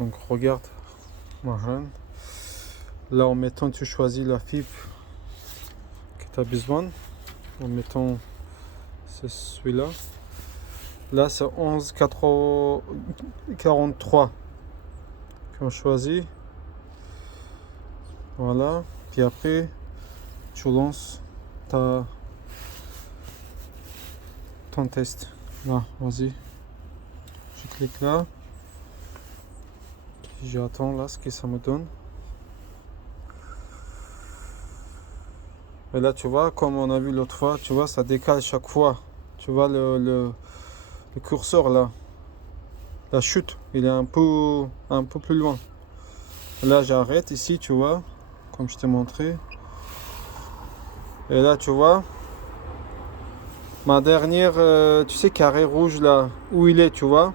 Donc regarde, Mahran. Là en mettant, tu choisis la fibre que tu as besoin. En mettant, c'est celui-là. Là c'est 11,43. Puis on choisit. Voilà. Puis après, tu lances ton test. Là, vas-y. Je clique là. J'attends là ce que ça me donne. Et là, tu vois, comme on a vu l'autre fois, tu vois, ça décale chaque fois. Tu vois le curseur là. La chute, il est un peu plus loin. Là, j'arrête ici, tu vois, comme je t'ai montré. Et là, tu vois, ma dernière, tu sais, carré rouge là, où il est, tu vois.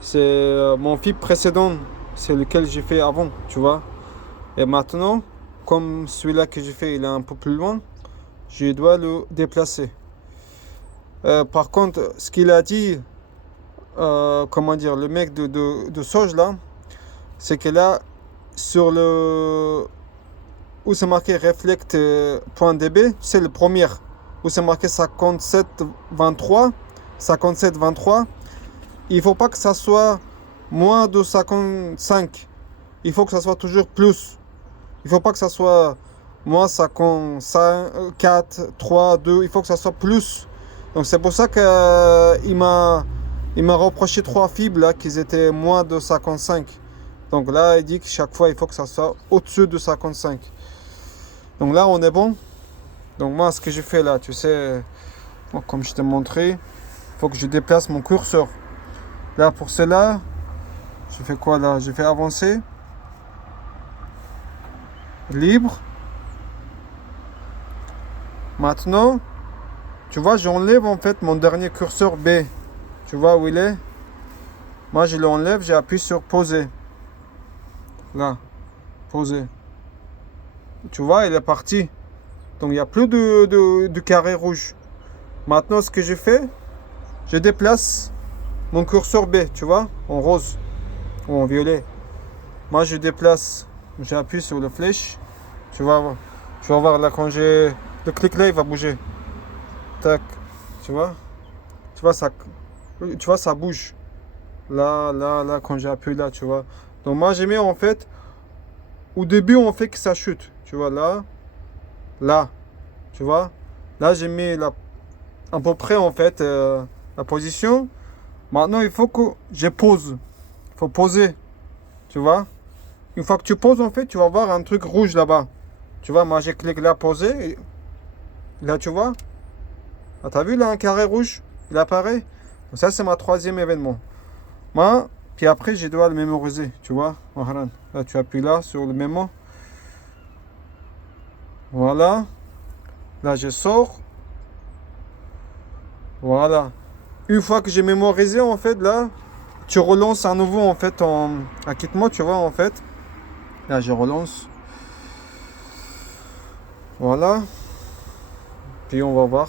C'est mon fibre précédent, c'est lequel j'ai fait avant, tu vois. Et maintenant, comme celui-là que j'ai fait, il est un peu plus loin, je dois le déplacer. Par contre, ce qu'il a dit, comment dire, le mec de Soj là, c'est que là, sur le où c'est marqué reflect.db, c'est le premier, où c'est marqué 57,23, 57,23, il faut pas que ça soit moins de 55, il faut que ça soit toujours plus. Il faut pas que ça soit moins 54, 3, 2, il faut que ça soit plus. Donc c'est pour ça que il m'a reproché 3 fibres là qu'ils étaient moins de 55. Donc là, il dit que chaque fois, il faut que ça soit au-dessus de 55. Donc là, on est bon. Donc moi, ce que j'ai fait là, tu sais, bon, comme je t'ai montré, il faut que je déplace mon curseur. Là, pour cela, je fais quoi là? Je fais avancer. Libre. Maintenant, tu vois, j'enlève en fait mon dernier curseur B. Tu vois où il est? Moi, je l'enlève, j'appuie sur poser. Là, poser. Tu vois, il est parti. Donc, il n'y a plus de carré rouge. Maintenant, ce que je fais, je déplace mon curseur B, tu vois, en rose ou en violet. Moi, je déplace, j'appuie sur la flèche. Tu vas voir là, quand j'ai le clic là, il va bouger. Tac, tu vois, ça bouge. Là, quand j'appuie là, tu vois. Donc, moi, j'ai mis en fait, au début, on fait que ça chute. Tu vois, là, tu vois. Là, j'ai mis à peu près en fait la position. Maintenant, il faut que je pose. Il faut poser. Tu vois. Une fois que tu poses, en fait, tu vas voir un truc rouge là-bas. Tu vois, moi, j'ai cliqué là, poser. Et là, tu vois. Ah, t'as vu là, un carré rouge? Il apparaît. Donc, ça, c'est ma troisième événement. Moi, puis après, je dois le mémoriser. Tu vois. Là, tu appuies là sur le mémo. Voilà. Là, je sors. Voilà. Une fois que j'ai mémorisé, en fait, là, tu relances à nouveau, en fait, en acquitte-moi, tu vois, en fait. Là, je relance. Voilà. Puis, on va voir.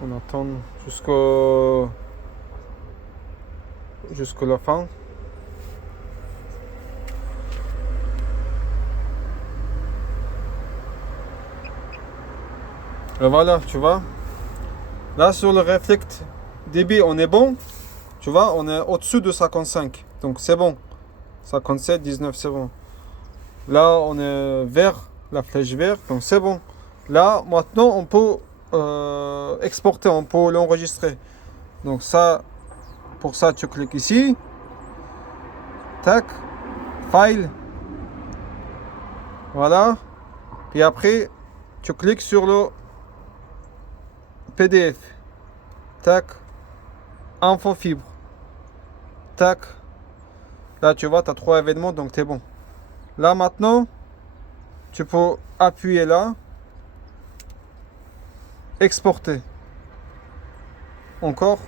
On attend jusqu'à la fin. Et voilà, tu vois. Là, sur le reflect débit, on est bon. Tu vois, on est au-dessus de 55. Donc, c'est bon. 57, 19, c'est bon. Là, on est vert, la flèche verte. Donc, c'est bon. Là, maintenant, on peut exporter, on peut l'enregistrer. Donc, ça, pour ça, tu cliques ici. Tac. File. Voilà. Puis après, tu cliques sur le PDF. Tac. Info fibre. Tac. Là, tu vois, tu as 3 événements, donc tu es bon. Là, maintenant, tu peux appuyer là. Exporter. Encore.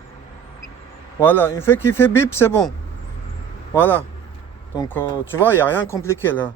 Voilà. Une fois qu'il fait bip, c'est bon. Voilà. Donc, tu vois, il n'y a rien de compliqué là.